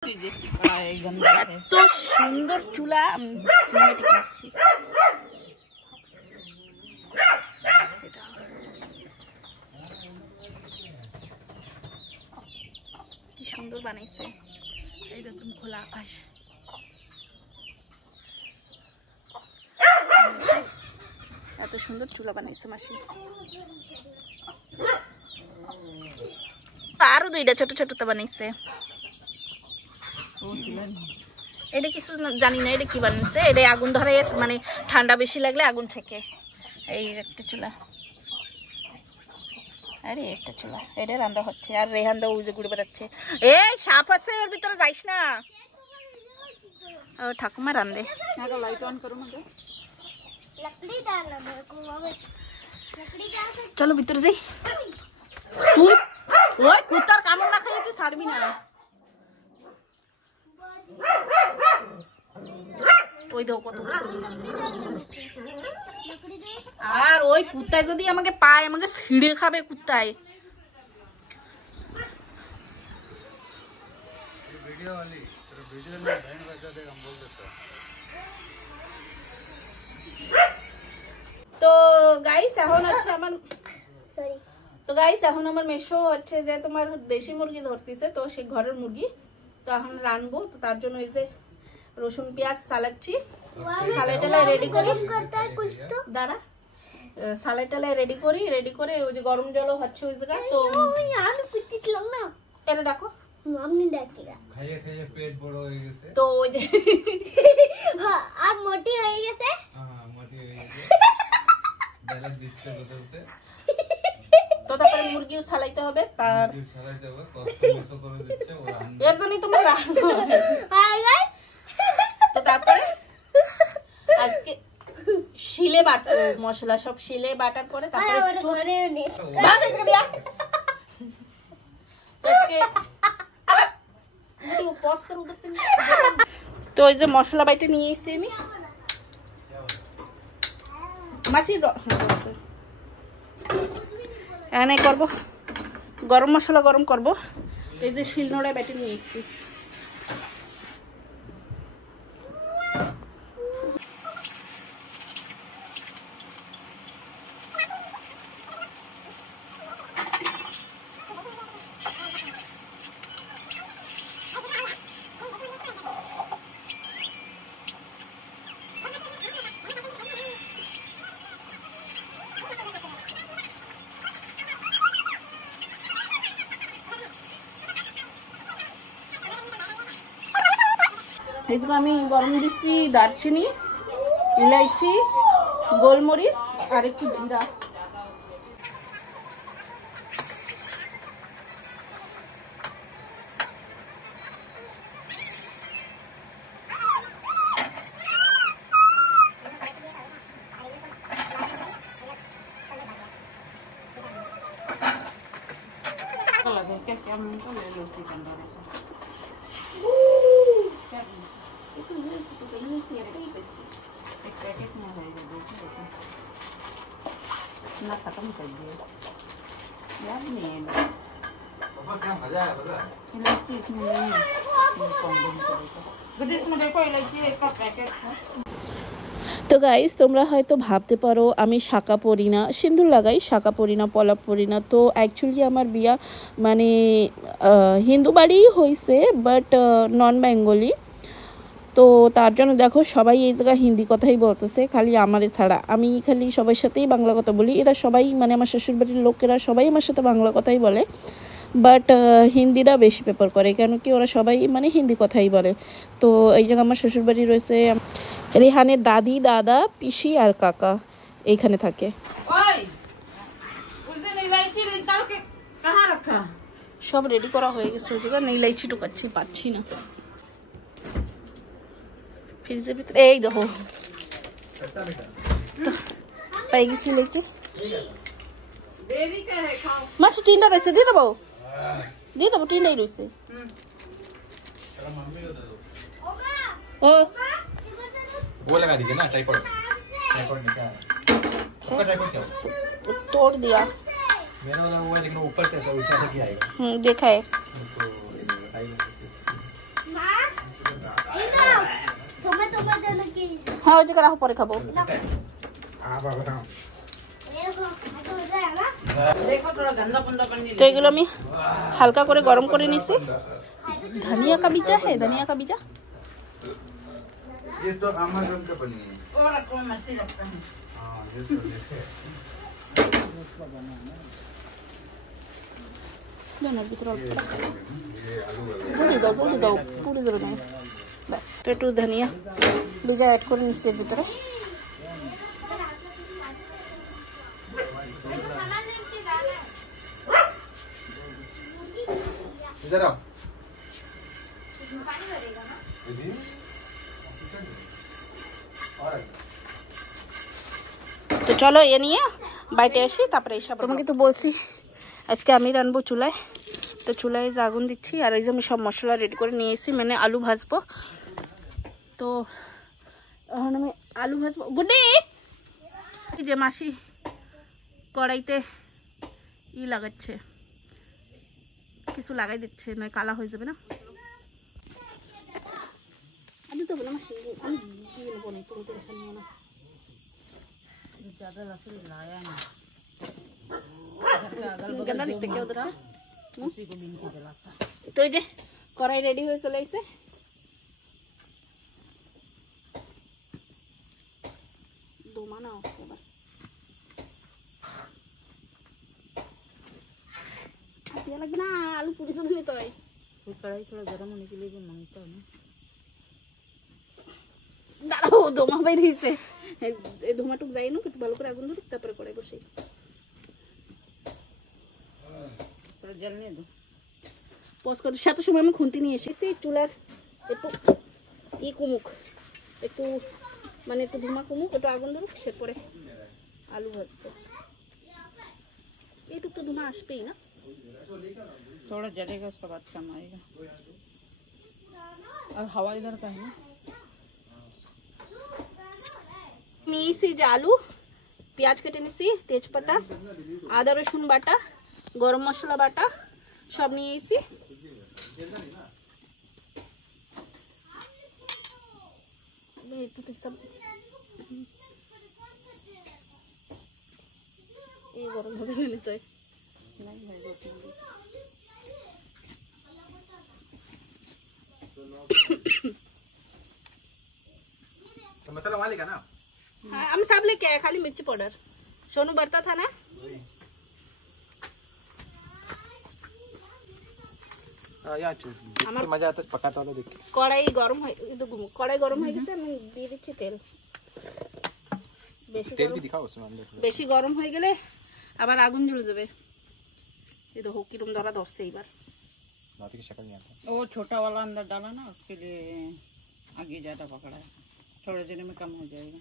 এত সুন্দর চুলা কি সুন্দর বানাইছে। এইরকম খোলা আকাশ, এত সুন্দর চুলা বানাইছে মাসি। আরো দুইটা ছোট ছোট তো বানাইছে। এটা কিছু জানি না এটা কি বানাইছে। এটা আগুন ধরে মানে ঠান্ডা বেশি লাগলে আগুন থেকে। এই একটা চুলা, আরে একটা চুলা, এটা রান্না হচ্ছে। আর রেহান দা উজে ঘুরে বেড়াচ্ছে। এই সাপ আছে ওর ভিতরে, যাইস না। ও ঠাকুমা রান্ধে। লাইট অন করো না, চলো ভিতরে যাই। তুই ওই কুত্তার কামড় না খাইয়ে তুই ছাড়বি না। ওই দেখো কত। আর ওই কুত্তায় যদি আমাকে পায় আমাকে ছিঁড়ে খাবে কুত্তায়। তো গাইস এখন আছে আমার মেশো হচ্ছে যে তোমার দেশি মুরগি ধরতেছে, তো সে ঘরের মুরগি তো এখন রানবো। তো তার জন্য এই যে রসুন পেঁয়াজ সালাচ্ছি। সালাডটা রেডি করি, দাঁড়া সালাডটা রেডি করে ওই যে গরম জলও হচ্ছে ওই জায়গায়। তো আমি কুটতেছিলাম না, এটা দেখো আপনি ডাকিরা খাইয়ে খাইয়ে পেট বড় হয়ে গেছে। তো ওই যে আর মোটি হয়ে গেছে। হ্যাঁ মোটি হয়ে গেছে, ডায়লগ দিতে বলতে। তো তারপরে মুরগিও ছালাইতে হবে, তার ছালাইতে হবে, কষ্ট মতো করে দিচ্ছে ওরা। এর জন্যই তোমরা রাখো। Hi guys. তো তারপরে আজকে শিলে বাটা মশলা সব শিলে বাটার পরে তারপরে তো ওই যে মশলা বাইটে নিয়ে এসছি আমি মাছি। এখানে করবো গরম মশলা গরম করবো। এই যে শিলনোড়ায় বেটে নিয়ে এসছি। আমি গরম দিচ্ছি দারচিনি, ইলাইচি, গোলমরিচ আর একটু জিরা। ना खत्म कर दिए याद नहीं है। क्या मजा है पता है? इलायची इसमें नहीं है, कम करेगा। बट इसमें देखो इलायची एक का पैकेट है। তো গাইস তোমরা হয়তো ভাবতে পারো আমি শাঁকা পরি না, সিঁদুর লাগাই, শাঁকা পরি না, পলাপ পরি না। তো অ্যাকচুয়ালি আমার বিয়া মানে হিন্দু বাড়িই হয়েছে, বাট নন বেঙ্গলি। তো তার জন্য দেখো সবাই এই জায়গায় হিন্দি কথাই বলতেছে, খালি আমারে ছাড়া। আমি খালি সবার সাথেই বাংলা কথা বলি। এরা সবাই মানে আমার শ্বশুরবাড়ির লোকেরা সবাই আমার সাথে বাংলা কথাই বলে, বাট হিন্দিটা বেশি প্রেফার করে, কেন কি ওরা সবাই মানে হিন্দি কথাই বলে। তো এই জায়গায় আমার শ্বশুরবাড়ি রয়েছে, রেহানের দাদি, দাদা, পিসি আর কাকা এইখানে থাকে। সব রেডি করা হয়ে গেছে ওই জায়গায়। ইলাইচি ঢুকাচ্ছি, পাচ্ছি না ফ্রিজের ভিতরে। এই দেখো পাই গেছি ইলাইচি। মাসি টিনটা রয়েছে, দিয়ে দেবো টিনটাই রয়েছে। ও वो लगा दीजिए ना, ट्राइपॉड निकाल। उसका ट्राइपॉड क्या है? तोड़ दिया मेरा वाला। वो है लेकिन ऊपर से ऐसा उल्टा से आएगा। देखा है। हाँ ওই যে রাখো পরে খাবো। तो एगुलो আমি হালকা করে গরম করে নিছি। धनिया का बीजा है, धनिया का बीजा ये तो अमेज़न का बनी है। और कौन मछली रखता है। हाँ ये तो देखे। दोनों भी थोड़ा ये आलू वाला। पूरी दो पूरी जरूर नहीं बस। तो टू धनिया बीजा ऐड कर निचे भीतर इधर आओ। তো চলো এ নিয়ে বাইরে আসি তারপরে এসে তোমাকে তো বলছি আজকে আমি রান্নবো চুলায়। তো চুলায় আগুন দিচ্ছি আর এই যে আমি সব মশলা রেডি করে নিয়ে এসেছি মানে আলু ভাজবো। তো এখন আমি আলু ভাজবো। গুড্ডি এই যে মাসি কড়াইতে ই লাগাচ্ছে কিছু লাগাই দিচ্ছে নয় কালা হয়ে যাবে না। আমি তো বললাম আমি দিয়ে নেবো না তুমি টেনশন নিও না। ज़्यादा लहसुन लाया नहीं गंदा दिखता क्या उधर से उसी को बीन के जलाता। तो ये कढ़ाई रेडी हुए चले इसे दो माना उसके बाद दिया लगे ना आलू पूरी सब्जी तो है कढ़ाई थोड़ा गर्म होने के लिए भी मांगता है ना। দাঁড়াও দমা বাইরেছে এই ধোঁয়াটুক যাই না একটু ভালো করে আগুন ধরুক তারপরে কড়াই বসে তোরা জল নিয়ে দাও পজ করে সাথে সময় আমি খুন্তি নিয়ে এসেছি চুলার একটু ই কুমুক একটু মানে একটু ধোঁয়া কুমুক একটু আগুন ধরুক সে পরে আলু ভাজবো। এইটুক তো ধোঁয়া আসবেই না थोड़ा जलेगा उसके बाद कम आएगा और हवा इधर का है ना। নিয়েছি যে আলু পেঁয়াজ কেটে নিয়েছি তেজপাতা আদা রসুন বাটা গরম মশলা বাটা সব নিয়েছি। এই গরম হবে না তো तो मसाला वहाँ लेगा ना। हाँ हम सब लेके आए खाली मिर्ची पाउडर सोनू बरता था ना। আমার মজা आता पकाता वाला देख কড়াই গরম হয় ಇದು কড়াই গরম হয়ে গেছে আমি দিয়ে দিচ্ছি তেল। বেশি तेल भी दिखाओ उसमें अंदर। বেশি গরম হয়ে গেলে আবার আগুন জ্বলে যাবে। ये देखो किरम धरा धरसे एक बार नाती की शक्ल नहीं आता। वो छोटा वाला अंदर डाला ना उसके लिए आगे ज्यादा पकड़ा है थोड़े देर में कम हो जाएगा।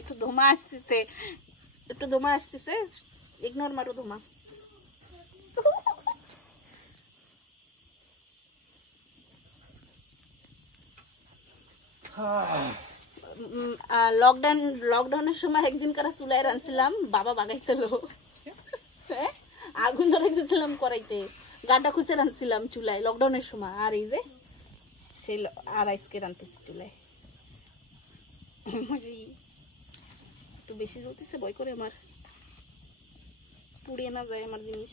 একটু ধোঁয়া আসতেছে একটু ধোঁয়া আসতেছে ইগনোর মারো ধোঁয়া। লকডাউনের সময় একদিন কারা চুলায় রাঁধছিলাম বাবা বাগাইছিল আগুন ধরাইতেছিলাম কড়াইতে গাড্ডা খুঁজে রাঁধছিলাম চুলায় লকডাউনের সময়। আর এই যে সেই আর আজকে রাঁধতেছি চুলায় একটু বেশি জ্বলতেছে ভয় করে আমার পুড়িয়ে না যায় আমার জিনিস।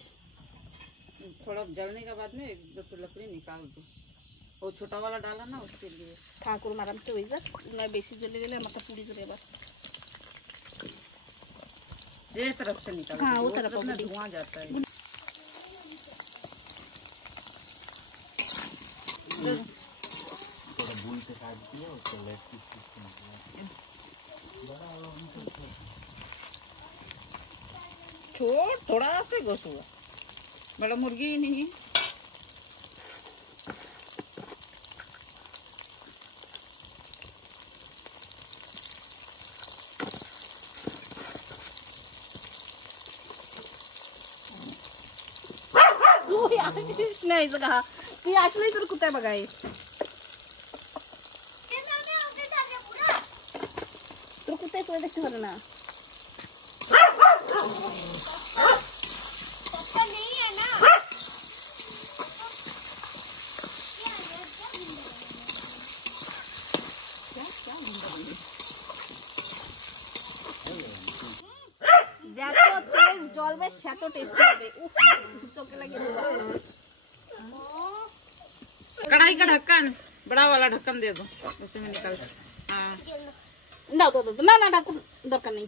थोड़ा जलने के बाद में एक दो लकड़ी निकाल दो वो छोटा वाला डाला ना उसके लिए ঠাকুর মারামতে হয়ে যাক না বেশি জ্বলে গেলে আমারটা পুড়ি যাবে এবার। ये तरफ से निकाल हाँ वो तरफ तरफ में धुआं जाता है। थोड़ा भून के काट दिया उसको लेग पीस छोड़ थोड़ा से घोसो बड़ा मुर्गी ही नहीं है। नाही बघा ती असली तर कुठे बघाय तर कुठे तुला देखते बरं ना এত টেস্টি হবে। উফ, চোখে লাগিয়ে দেবো। कढ़ाई का ढक्कन बड़ा वाला ढक्कन दे दो, उसी में निकल। हाँ দাও দাও দাও, না না ঢাকুন দরকার নেই,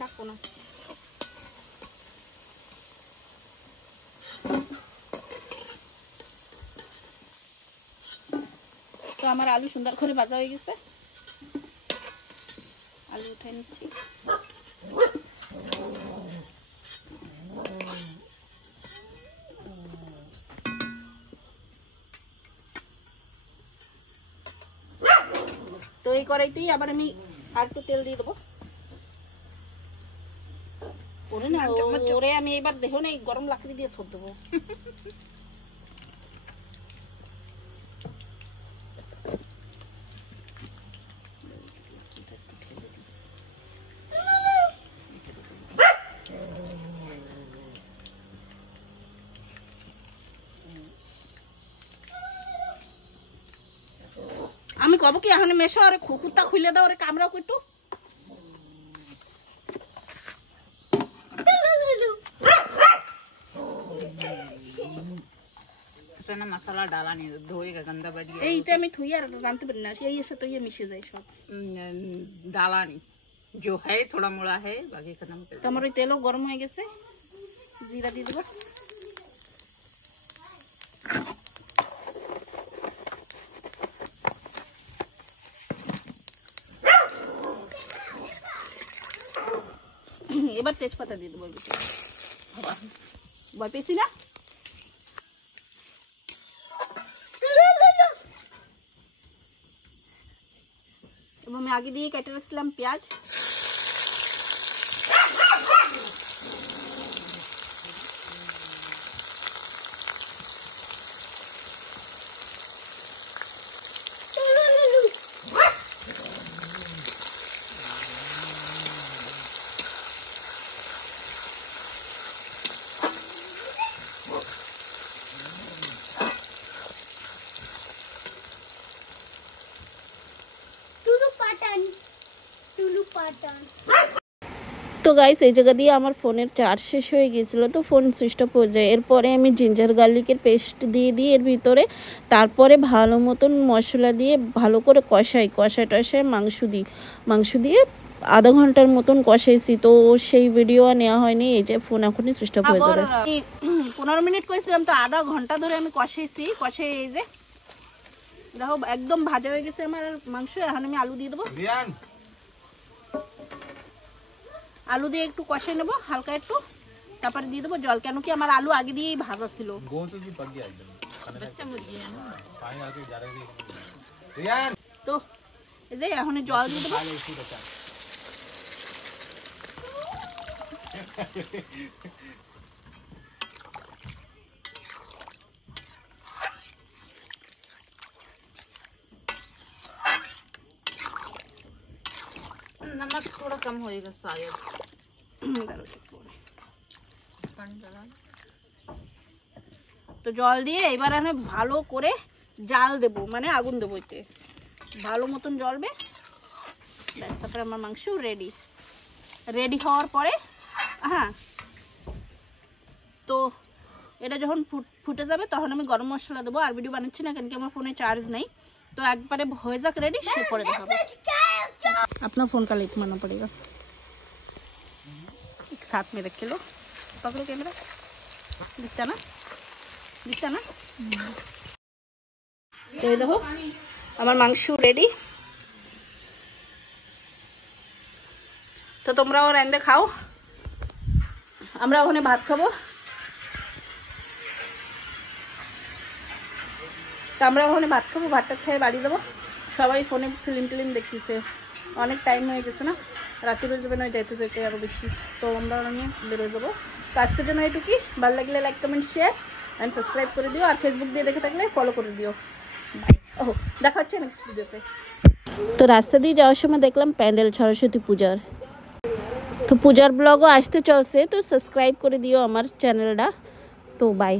ঢাকবো না। তো আমার আলু সুন্দর করে ভাজা হয়ে গেছে, আলু উঠে নিচ্ছি। তো এই কড়াইতেই আবার আমি আর একটু তেল দিয়ে দেবো। ওরে না ওরে, আমি এবার দেখো না এই গরম লাকড়ি দিয়ে ছোট দেবো। আমি কব কি এখন মেশো আরে খুকুতা খুলে দাও রে, কামড়াও একটু। उसने मसाला डाला नहीं, धोएगा गंदा बढ़ गया। এইটা আমি ধুই আর রাঁধতে পারি না, এই এসে তো ইয়ে মিশে যায় সব। डाला नहीं, जो है थोड़ा मोड़ा है, बाकी खत्म कर। তো আমার ওই তেলও গরম হয়ে গেছে, জিরা দিয়ে দেবো। এবার তেজপাতা দিয়ে দেবো, ভয় পেয়েছি না। এবং আমি আগে দিয়ে কেটে রাখছিলাম পেঁয়াজ, তো গাইস এই জায়গা দিয়ে আমার ফোনের চার্জ শেষ হয়ে গিয়েছিল, তো ফোন সুইচ অফ হয়ে যায়। এরপরে আমি জিঞ্জার গার্লিকের পেস্ট দিয়ে দিই এর ভিতরে, তারপরে ভালো মতন মশলা দিয়ে ভালো করে কষাই টষাই মাংস দিয়ে আধা ঘন্টার মতন কষাইছি। তো সেই ভিডিও আর নেওয়া হয়নি, এই যে ফোন এখনই সুইচ অফ হয়ে যাবে। 15 মিনিট করেছিলাম, তো আধা ঘন্টা ধরে আমি কষাইছি। এই যে দেখো একদম ভাজা হয়ে গেছে আমার মাংস। এখন আমি আলু দিয়ে দেবো, আলু দিয়ে একটু কষে নেবো হালকা একটু, তারপরে দিয়ে দেবো জল, কেন কি আমার আলু আগে দিয়েই ভাজা ছিল। তো এই যে এখন জল দিয়ে দেবো। नमक थोड़ा कम होएगा शायद। তো জল দিয়ে এবার আমি ভালো করে জাল দেবো, মানে আগুন দেবো, এতে ভালো মতন জ্বলবে। তারপরে আমার মাংস রেডি হওয়ার পরে, হ্যাঁ, তো এটা যখন ফুটে যাবে তখন আমি গরম মশলা দেবো। আর ভিডিও বানাচ্ছি না কেন কি আমার ফোনে চার্জ নেই, तो एक बार हो जाक रेडी फिर पड़े अपना फोन का लाइट मारना पड़ेगा। एक साथ में रख लो, पकड़ो कैमरा, दिखता ना तो ये देखो हमार मांस रेडी। तो তোমরাও রান্না খাও, আমরা ওখানে ভাত খাবো। তো আমরা ওখানে ভাত খাবো, ভাতটা খেয়ে বাড়ি যাবো। সবাই ফোনে ফিল্ম টিলিম দেখতেছে, অনেক টাইম হয়ে গেছে না, রাতে বের যাবে না, যেতে যেতে আরও বেশি। তো আমরা নিয়ে বেরোয় যাবো। তো আজকের জন্য এটুকুই। ভালো লাগলে like comment share and subscribe করে দিও, আর ফেসবুক দিয়ে দেখে থাকলে ফলো করে দিও। বাই। ও দেখা হচ্ছে নেক্সট ভিডিওতে। তো রাস্তা দিয়ে যাওয়ার সময় দেখলাম প্যান্ডেল সরস্বতী পূজার, তো পূজার ব্লগও আসতে চলছে, তো সাবস্ক্রাইব করে দিও আমার চ্যানেলটা। তো বাই।